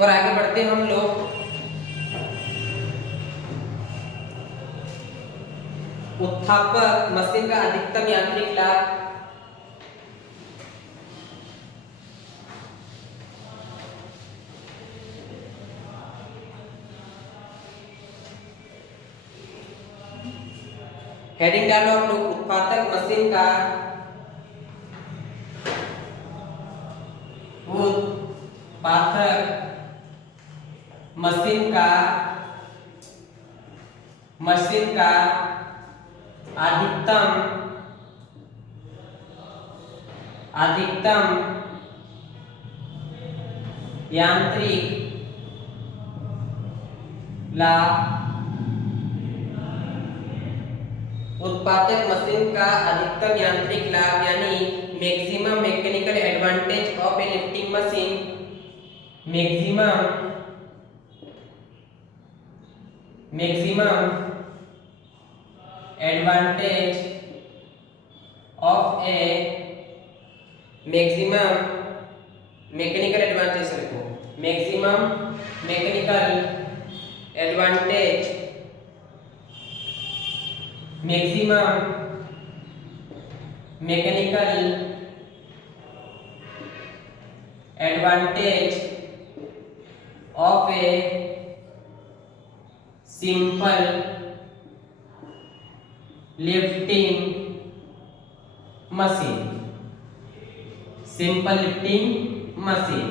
और आगे बढ़ते हम लोग उत्थापक मशीन का अधिकतम यांत्रिक लाभ। हेडिंग डालो हम लोग, उत्पादक मशीन का उत्पादक मशीन का अधिकतम यांत्रिक लाभ। उत्पादक मशीन का अधिकतम यांत्रिक लाभ यानी maximum mechanical advantage of a lifting machine. Maximum advantage of a maximum mechanical advantage रखो, maximum mechanical advantage, maximum mechanical advantage of a simple lifting machine. Simple lifting machine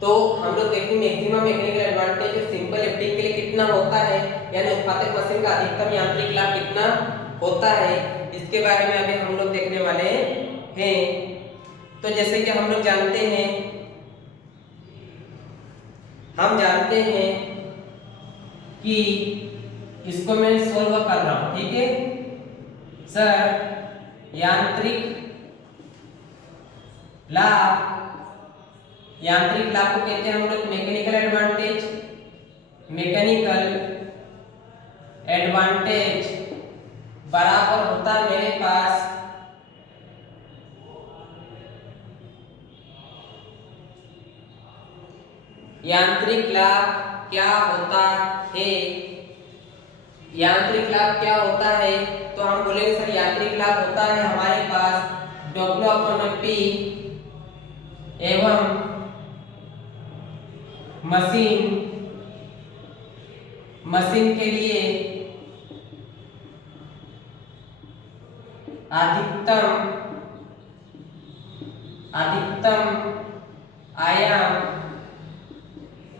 तो हम लोग देखेंगे maximum mechanical advantage simple lifting के लिए कितना होता है, यानी उत्पादक मशीन का अधिकतम यांत्रिक लाभ कितना होता है, इसके बारे में अभी हम लोग देखने वाले हैं। तो जैसे कि हम लोग जानते हैं कि इसको मैं सोल्व कर रहा हूं, ठीक है सर। यांत्रिक लाभ को कहते हैं हम लोग मैकेनिकल एडवांटेज बराबर होता है मेरे पास यांत्रिक लाभ क्या होता है। यांत्रिक लाभ क्या होता है तो हम बोलेंगे सर यांत्रिक लाभ होता है हमारे पास W/P एवं मशीन के लिए अधिकतम आयाम।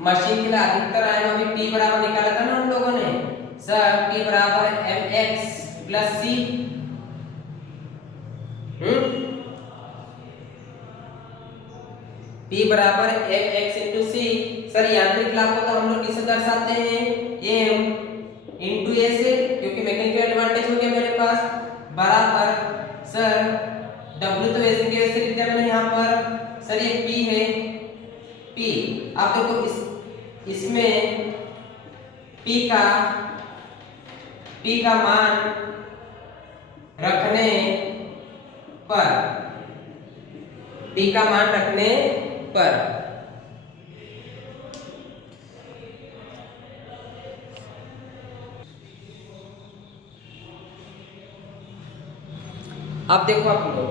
मशीन के लिए अधिकतर आयाम अभी P बराबर निकाला था ना हम लोगों ने सर, P बराबर mx प्लस c। P बराबर mx इंटू c। सर यांत्रिक लाभ को तो हम लोग किससे दर्शाते हैं, m इंटू a से, क्योंकि मैकेनिकल एडवांटेज हो गया मेरे पास, बराबर सर w तो ऐसे के ऐसे लिखा मैंने यहाँ पर सर, ये p है p। आप देखो इसमें p का मान रखने पर अब देखो आप लोग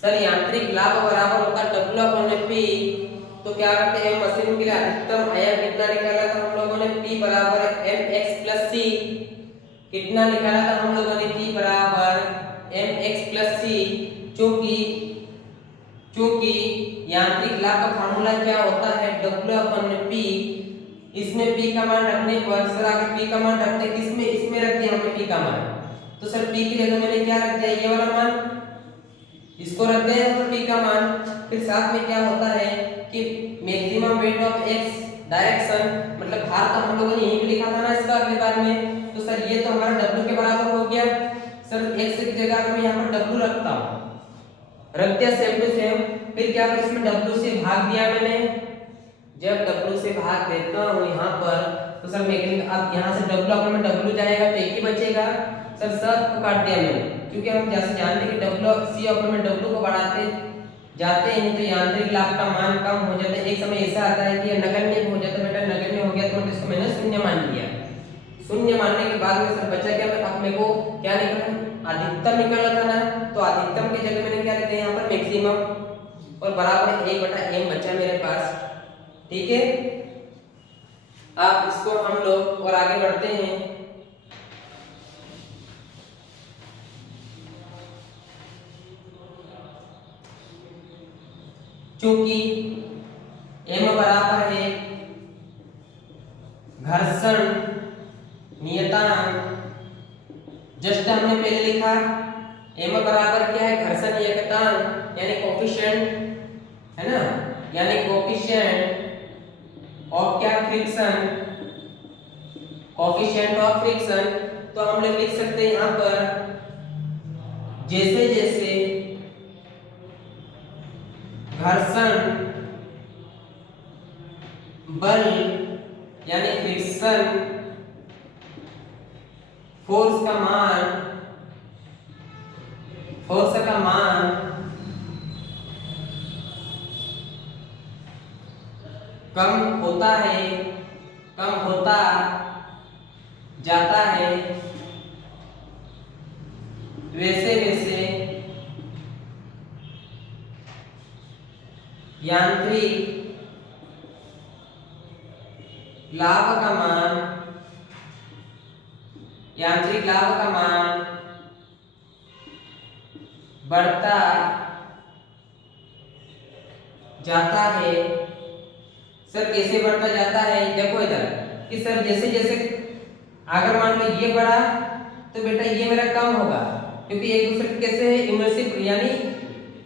सर यांत्रिक लाभ बराबर होता है W/P। तो क्या करते हैं, मशीन के लिए अधिकतम आयाम कितना निकाला था हम लोगों ने, P बराबर mx प्लस c। कितना निकाला था हम लोगों ने, P बराबर mx प्लस c। चूंकि यांत्रिक लाभ का फार्मूला क्या होता है W/P। इसमें P का मान रखने पर सर, अगर P का मान रखते किसमें, इसमें रख दिया हमने P का मान, तो सर P की जगह मैंने क्या रख दिया, ये वाला मान, इसको रख दिया तो P का मान। फिर साथ में क्या होता है कि maximum weight of x direction, मतलब भार तो हम लोगों ने यहीं पे लिखा था ना इसका अगली बार में, तो सर ये तो हमारा W के बराबर हो गया। सर x की जगह अगर मैं यहाँ पर W रखता हूँ, रख दिया सेम टू सेम, फिर क्या करूँ, इसमें W से भाग दिया मैंने। जब W से भाग देता हूँ यहाँ पर तो सर मैकेनिकल, अब यहाँ से W जाएगा तो एक ही बचेगा सर, सब को काट दिया मैंने, क्योंकि हम जैसे जानते हैं कि W को बढ़ाते जाते हैं तो यांत्रिक लाभ का मान कम हो जाता है। एक समय ऐसा आता है कि ये नगण्य हो जाता है, बेटा नगण्य हो गया तो इसको मैंने शून्य मान लिया। शून्य मानने के बाद में सर बचा क्या, अब मेरे को क्या निकला, अधिकतम निकला था ना, तो अधिकतम की जगह मैंने क्या लिखा है यहाँ पर मैक्सिमम, और बराबर 1/m बचा मेरे पास। ठीक है, अब इसको हम लोग और आगे बढ़ते हैं। चूंकि m बराबर है घर्षण नियतांक, जस्ट हमने पहले लिखा m बराबर क्या है, घर्षण नियतांक यानी कोफिशिएंट है ना, यानी कोफिशिएंट ऑफ क्या, फ्रिक्शन, कोफिशिएंट ऑफ फ्रिक्शन। तो हम लोग लिख सकते हैं यहाँ पर जैसे जैसे घर्षण बल यानी फ्रिक्शन फोर्स का मान कम होता जाता है, वैसे वैसे यांत्रिक लाभ का मान बढ़ता जाता है। सर कैसे बढ़ता जाता है, देखो इधर कि सर जैसे जैसे अगर मान लो ये बढ़ा तो बेटा ये मेरा कम होगा, क्योंकि एक दूसरे के कैसे इनवर्सिव यानी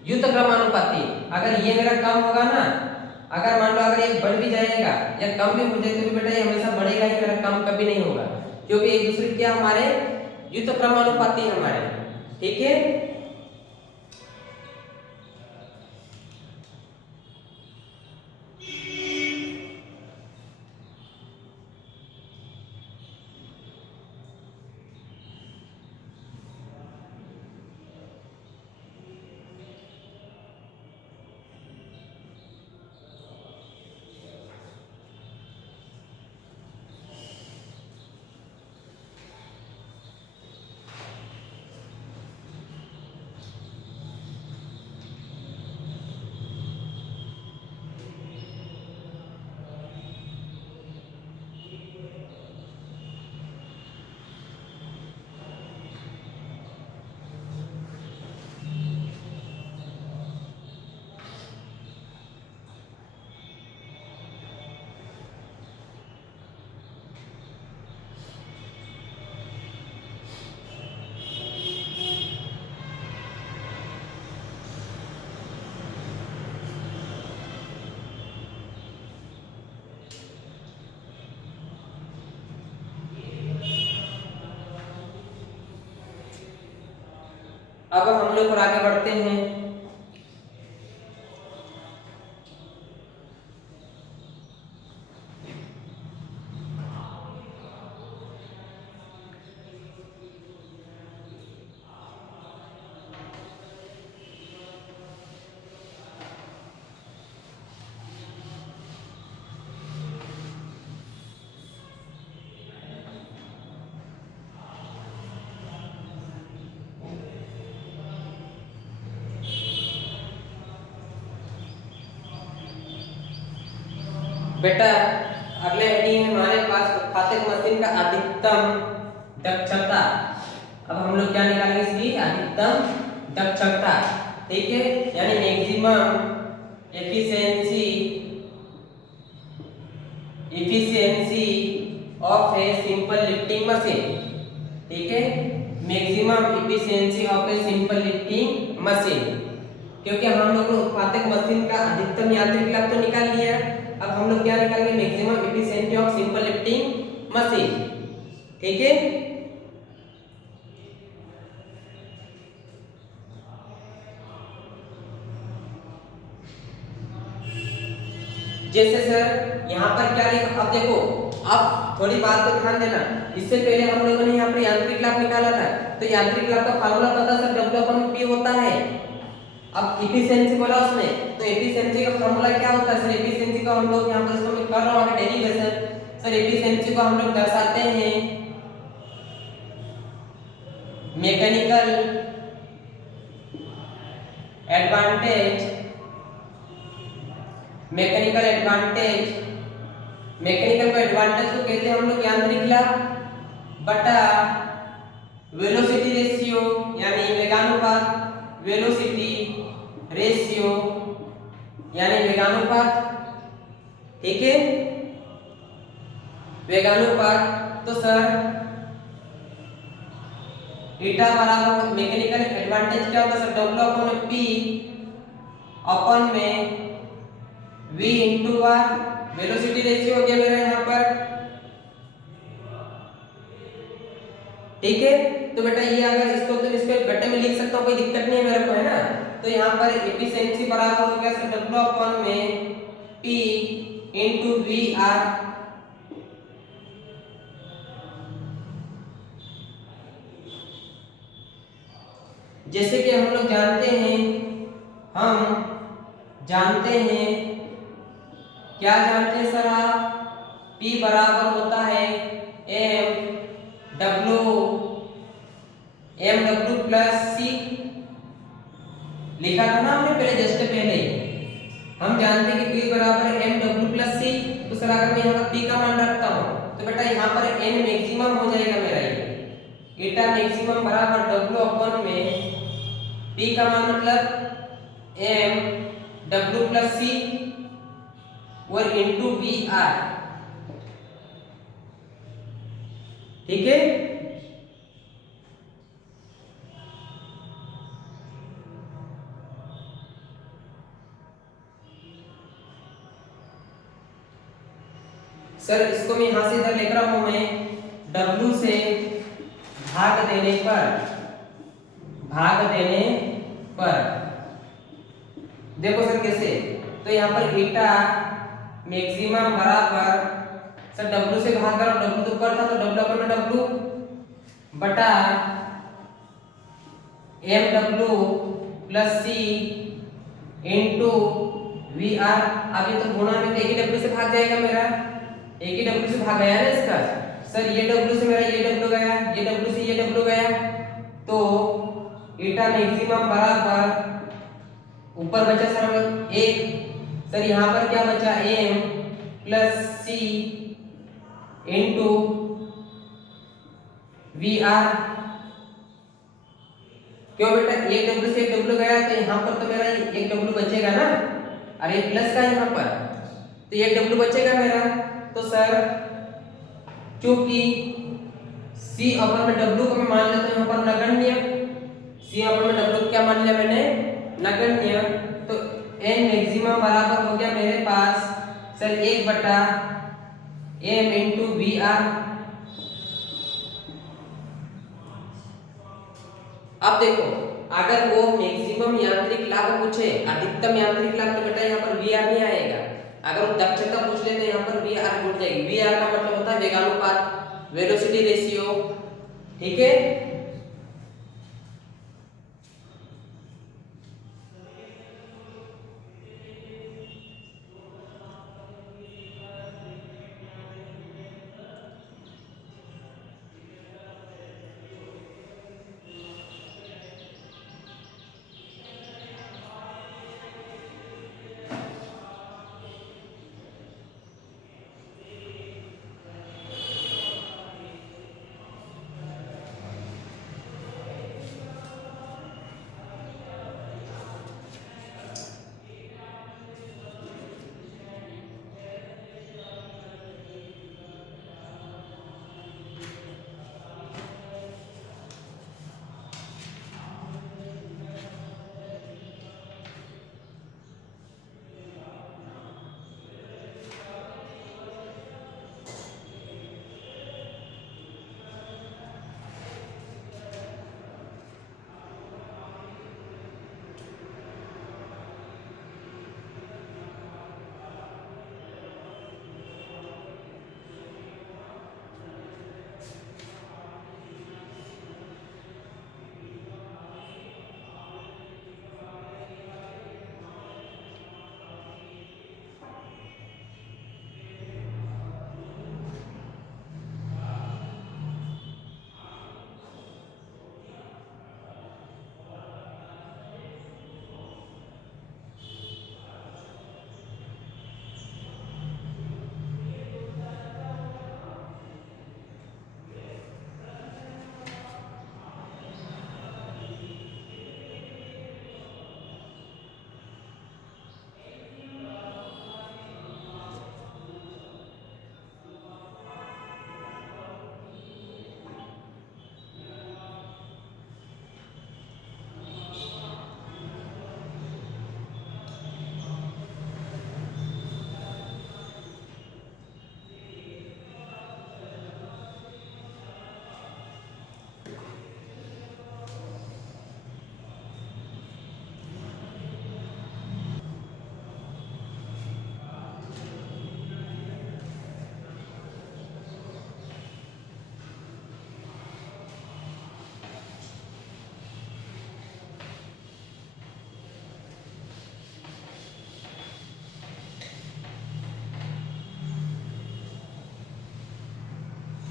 व्युत्क्रमानुपाती। अगर ये मेरा कम होगा ना, अगर मान लो अगर ये बढ़ भी जाएगा या कम भी हो जाए तो भी बेटा ये हमेशा बढ़ेगा ही, मेरा कम कभी नहीं होगा, क्योंकि एक दूसरे क्या हमारे व्युत्क्रमानुपाती हमारे। ठीक है, अब हम लोग और आगे बढ़ते हैं। बेटा अगले हेडिंग में हमारे पास उत्पादक मशीन का अधिकतम दक्षता। अब हम लोग क्या निकालेंगे, इसकी अधिकतम दक्षता। ठीक है, यानी maximum efficiency of a simple lifting machine. ठीक है, maximum efficiency of a simple lifting machine, क्योंकि हम लोग ने उत्पादक मशीन का अधिकतम यांत्रिक लाभ तो निकाल लिया। अब हम लोग क्या निकालेंगे, maximum efficiency of simple lifting machine. ठीक है, जैसे सर यहाँ पर क्या लिखा, अब देखो अब थोड़ी बात को ध्यान देना। इससे पहले हम लोगों ने यहाँ पर यांत्रिक लाभ निकाला था, तो यांत्रिक लाभ का फार्मूला पता सर W/P होता है। अब एफिशिएंसी बोला उसने, तो एफिशिएंसी का फॉर्मूला क्या होता है सर? एफिशिएंसी को हम लोग यहाँ पर इसको मैं कर रहा हूँ डेरिवेशन। सर एफिशिएंसी को हम लोग दर्शाते हैं mechanical advantage, mechanical advantage, mechanical को एडवांटेज को कहते हैं हम लोग यांत्रिक लाभ बटा वेलोसिटी रेशियो यानी वेगानुपात, वेलोसिटी रेशियो यानी वेगानुपात, ठीक है, वेगानुपात। तो सर ईटा बराबर मैकेनिकल एडवांटेज क्या होगा sir? W upon P upon में v into R, velocity ratio हो गया मेरा यहाँ पर, ठीक है। तो बेटा ये अगर इसको तो इसके बटे में लिख सकता हूँ, कोई दिक्कत नहीं है मेरे को, है ना। तो यहाँ पर एफिशिएंसी बराबर हो गया सर डब्ल्यू अपॉन में p इंटू वी आर, जैसे कि हम लोग जानते हैं, हम जानते हैं, क्या जानते हैं सर आप? P बराबर होता है एम डब्ल्यू प्लस सी, लिखा था ना हमने पहले, जस्ट पहले हम जानते हैं कि P बराबर एम डब्ल्यू प्लस सी। तो सर अगर मैं यहाँ पर P का मान रखता हूँ तो बेटा यहाँ पर N मैक्सिमम हो जाएगा मेरा, ये एटा मैक्सिमम बराबर डब्ल्यू अपॉन में P का मान मतलब एम डब्ल्यू प्लस सी और इंटू वी आर, ठीक है। सर इसको मैं यहां से इधर लिख रहा हूं, मैं W से भाग देने पर देखो सर कैसे, तो यहाँ पर ईटा मैक्सिमम बराबर सर W से भाग करो, W तो ऊपर था तो W अपॉन W बटा M W plus C into V R. अब ये तो गुणा में एक ही W से भाग जाएगा मेरा, एक ही W से भाग गया ना इसका। सर ये W से मेरा ये W गया, ये W से ये W गया, तो ईटा मैक्सिमम बराबर ऊपर बचा सर एक, सर यहाँ पर क्या बचा M plus C into V R. क्यों बेटा, एक W से एक W गया तो यहाँ पर तो मेरा एक W बचेगा ना, अरे प्लस का यहाँ पर तो एक W बचेगा मेरा। तो सर क्योंकि C अपन में W को मैं मान लेता हूँ यहाँ पर नगण्य, C अपन में W क्या मान लिया मैंने? नगण्य। तो N मैक्सिमम बराबर हो गया मेरे पास सर 1 बटा M इंटू वी आर। अब देखो अगर वो मैक्सिमम यांत्रिक लाभ पूछे, अधिकतम यांत्रिक लाभ, तो बेटा यहाँ पर वी आर नहीं आएगा। अगर वो दक्षता पूछ ले तो यहाँ पर वी आर जुड़ जाएगी। वी आर का मतलब होता है वेगानुपात, वेलोसिटी रेशियो, ठीक है।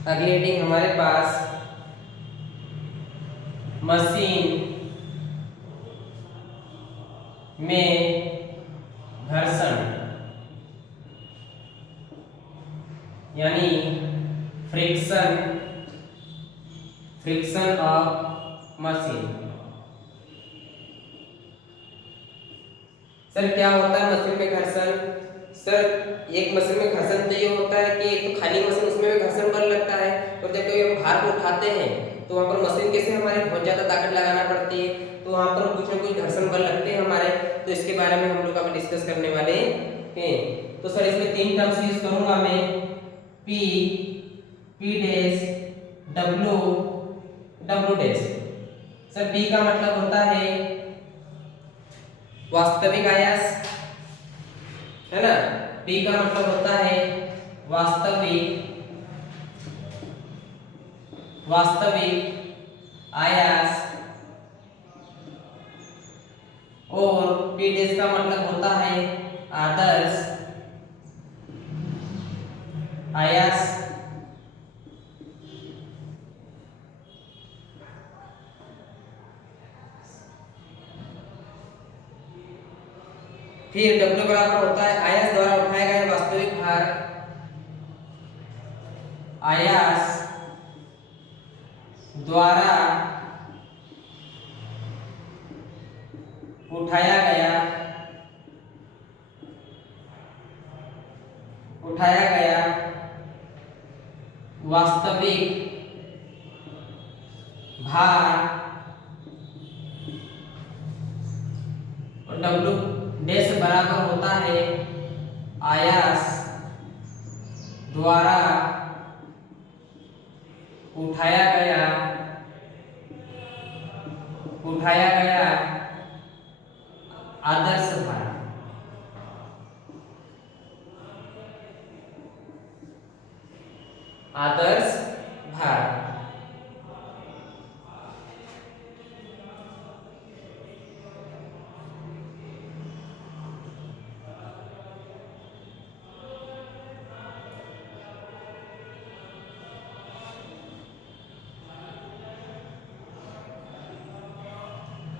अगली हेडिंग हमारे पास मशीन में घर्षण यानी फ्रिक्शन ऑफ मशीन। सर क्या होता है मशीन में घर्षण? सर एक मशीन में घर्षण तो ये होता है कि एक तो खाली मशीन उसमें भी घर्षण बल लगता है, और जब कभी हम भार को उठाते हैं तो वहाँ पर मशीन कैसे हमारे बहुत ज़्यादा ताकत लगाना पड़ती है, तो वहाँ पर कुछ ना कुछ घर्षण बल लगते हैं हमारे। तो इसके बारे में हम लोग अभी डिस्कस करने वाले हैं। तो सर इसमें तीन टर्म्स यूज करूंगा मैं, P, P dash, W, W dash. Sir P का मतलब होता है वास्तविक आयास, है ना। P का मतलब होता है वास्तविक आयास, और P डैश का मतलब होता है आदर्श आयास। फिर W बराबर होता है आयास द्वारा उठाया गया वास्तविक भार, आयास द्वारा उठाया गया वास्तविक भार, और W डैश बराबर होता है आयास द्वारा उठाया गया आदर्श भार।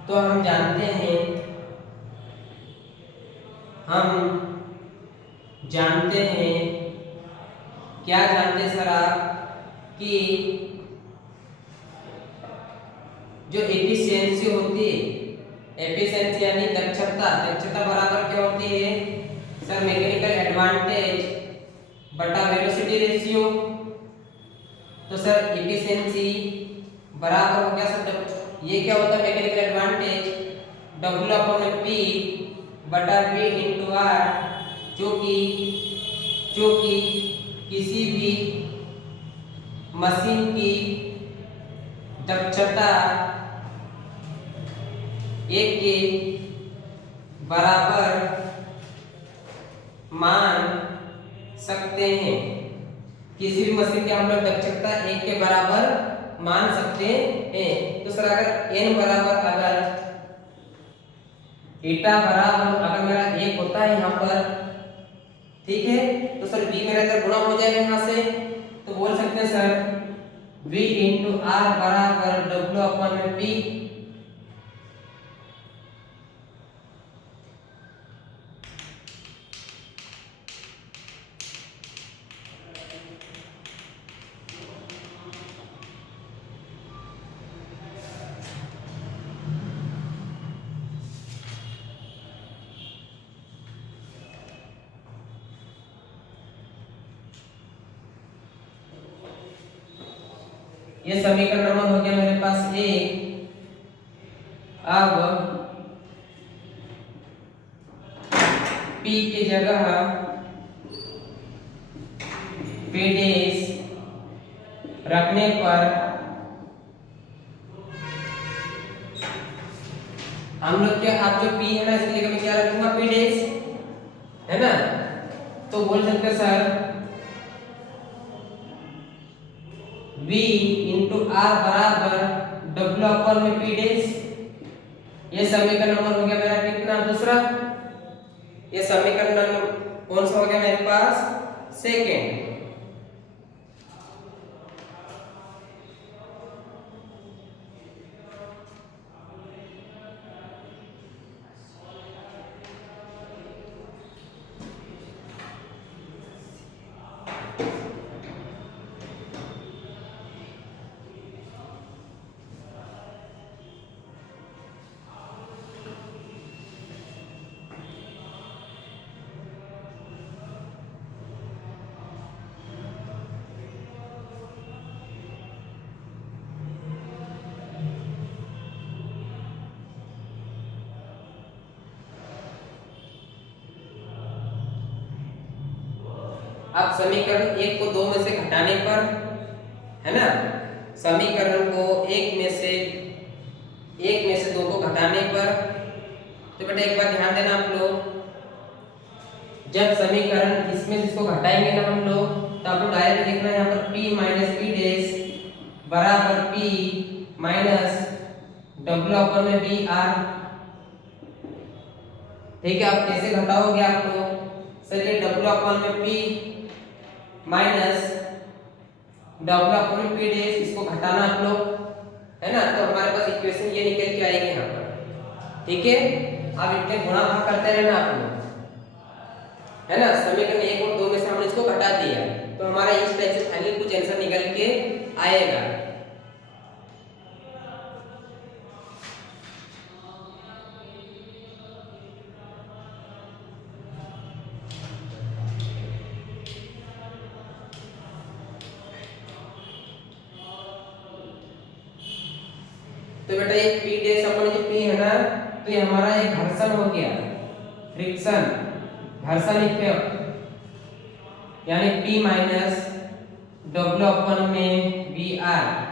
तो हम जानते हैं क्या जानते हैं सर आप कि जो एफिशिएंसी होती है, एफिशिएंसी यानी दक्षता बराबर क्या होती है सर? मैकेनिकल एडवांटेज बटा वेलोसिटी रेशियो। तो सर एफिशिएंसी बराबर हो गया सर, ये क्या होता है मैकेनिकल एडवांटेज, W/P बटा V इंटू R, जो कि किसी भी मशीन की दक्षता एक के बराबर मान सकते हैं। किसी भी मशीन की हम लोग दक्षता एक के बराबर मान सकते हैं। तो सर अगर n बराबर अगर ईटा बराबर अगर मेरा 1 होता है यहाँ पर, ठीक है, तो सर v मेरा इधर गुणा हो जाएगा यहाँ से, तो बोल सकते हैं सर v इंटू r बराबर W/P। ये समीकरण नंबर हो गया मेरे पास ए। अब P की जगह P डैश रखने पर हम लोग क्या, आप जो P है ना इसके लिए मैं क्या रखूंगा P डैश, है ना। तो बोल सकते हैं सर V इंटू R बराबर W/P डैश। ये समीकरण नंबर हो गया मेरा कितना? दूसरा। ये समीकरण नंबर कौन सा हो गया मेरे पास? सेकेंड। अब समीकरण एक को दो में से घटाने पर, है ना, समीकरण को एक में से दो को घटाने पर, तो बेटा एक बात ध्यान देना आप लोग, जब समीकरण इसमें जिसको घटाएंगे ना हम लोग, तो आपको डायरेक्ट लिखना है यहाँ पर p माइनस पी डैश बराबर p माइनस डब्ल्यू अपन में बी आर। ठीक है, आप कैसे घटाओगे आप लोग, सर ये डब्ल्यू अपन में p माइनस डब्ल्यू अपन में p डैश, इसको घटाना आप लोग, है ना, तो हमारे पास इक्वेशन ये निकल के आएगी यहाँ पर। ठीक है, अब इतने गुणा भाग करते रहना आप लोग, है ना। समीकरण एक और दो में से हमने इसको घटा दिया, तो हमारा इस टाइप से फाइनली कुछ आंसर निकल के आएगा। तो बेटा ये P डैश अपन जो P है ना, तो ये हमारा एक घर्षण हो गया, फ्रिक्शन, घर्षण इफेक्ट, यानी P माइनस डब्ल्यू अपन में बी आर।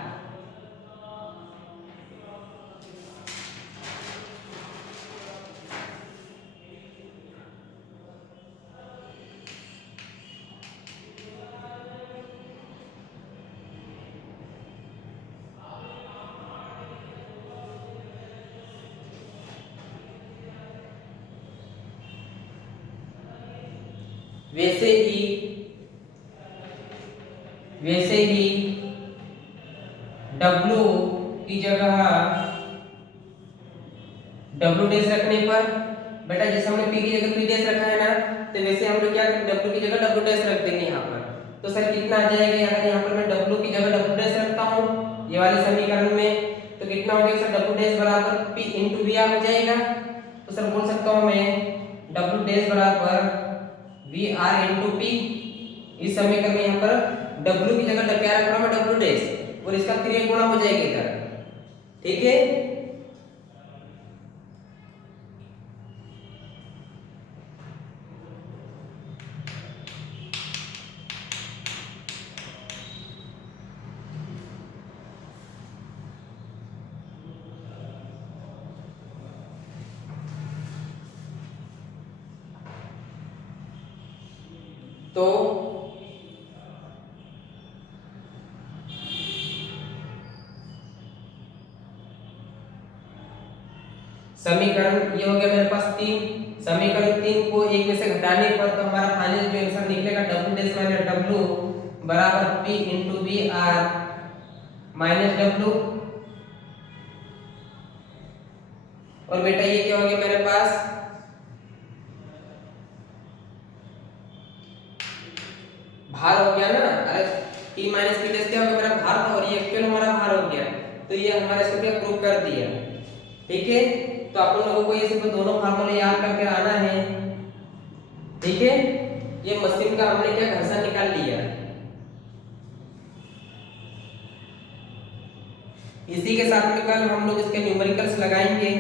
वैसे ही W की जगह W डैश रखने पर, बेटा जैसे हमने P की जगह P डैश रखा है ना, तो वैसे हम लोग क्या करेंगे, W की जगह W डैश रख देंगे यहाँ पर। तो सर कितना आ जाएगा, अगर यहाँ पर मैं W की जगह W डैश रखता हूँ ये वाले समीकरण में, तो कितना हो जाएगा सर, W डैश बराबर P इंटू V हो जाएगा। तो सर बोल सकता हूँ मैं W डैश बराबर VR इंटू P। इस समीकरण में यहाँ पर W की जगह क्या रख रहा हूँ मैं, W डैश, और इसका 3 गुणा हो जाएगा इधर। ठीक है, तो समीकरण ये हो गया मेरे पास 3। समीकरण 3 को एक में से घटाने पर तो हमारा फाइनल जो आंसर निकलेगा W डैश माइनस W बराबर P into B R minus W। और बेटा ये क्या हो गया मेरे पास, भार हो गया ना, अरे P माइनस P डैश क्या हो गया मेरा भार था, और ये एक्चुअल हमारा भार हो गया, तो ये हमारा इसको क्या प्रूव कर दिया। ठीक है, तो आप लोगों को ये सिर्फ दोनों फार्मूले याद करके आना है। ठीक है, ये मशीन का हमने क्या घर्षण निकाल लिया। इसी के साथ में कल हम लोग इसके न्यूमेरिकल्स लगाएंगे।